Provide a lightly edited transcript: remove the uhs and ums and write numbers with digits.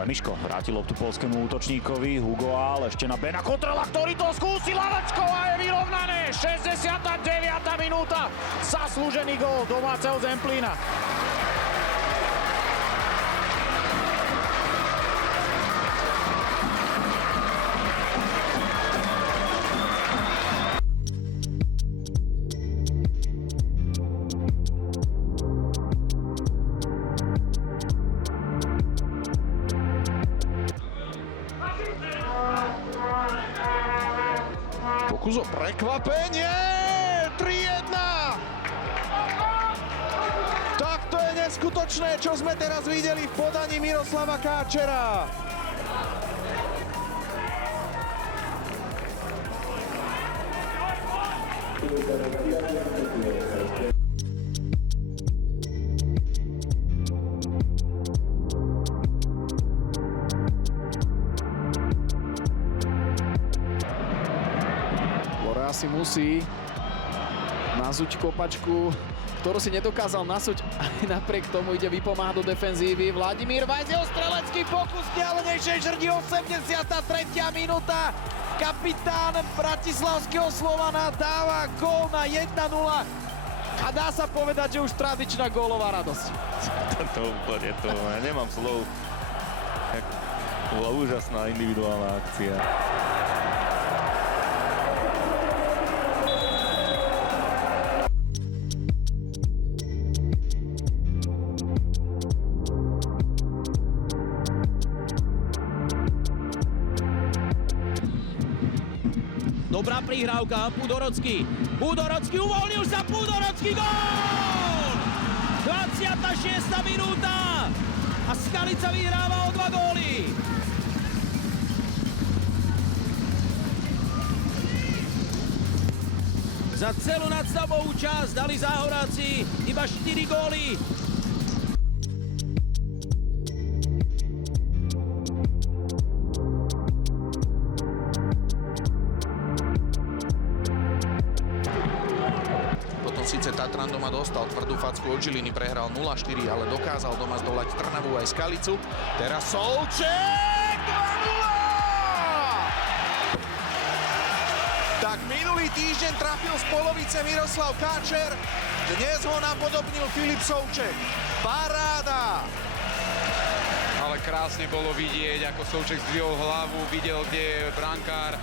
Ale Miško vráti loptu poľskému útočníkovi. Hugo Áll ešte na Bena Cottrella, ktorý to skúsi lavičkou a je vyrovnané. 69. minúta. Zaslúžený gól domáceho Zemplína. Pokus o prekvapenie! 3-1! Tak to je neskutočné, čo sme teraz videli v podaní Miroslava Káčera. Asi musí nasuť kopačku, ktorú si nedokázal nasuť, aj napriek tomu ide vypomáhať do defenzívy. Vladimír Vajzel, strelecký pokus vzdialenejšej žrdi, 83. minúta. Kapitán bratislavského Slovana dáva gól na 1-0 a dá sa povedať, že už tradičná gólová radosť. To úplne to, ja nemám slov. To bola úžasná individuálna akcia. Dobrá prihrávka, Púdorocký uvoľnil sa, Púdorocký, gól! 26. minúta a Skalica vyhráva o 2 góly. Za celú nadstavovú časť dali Záhoráci iba 4 góly. Sice Tatran doma dostal tvrdú facku od Žiliny, prehral 0-4, ale dokázal doma zdolať Trnavu aj Skalicu. Teraz Souček 2-0! Tak minulý týždeň trafil z polovice Miroslav Káčer, dnes ho napodobnil Filip Souček. Paráda! Ale krásne bolo vidieť, ako Souček zdvihol hlavu, videl, kde je brankár.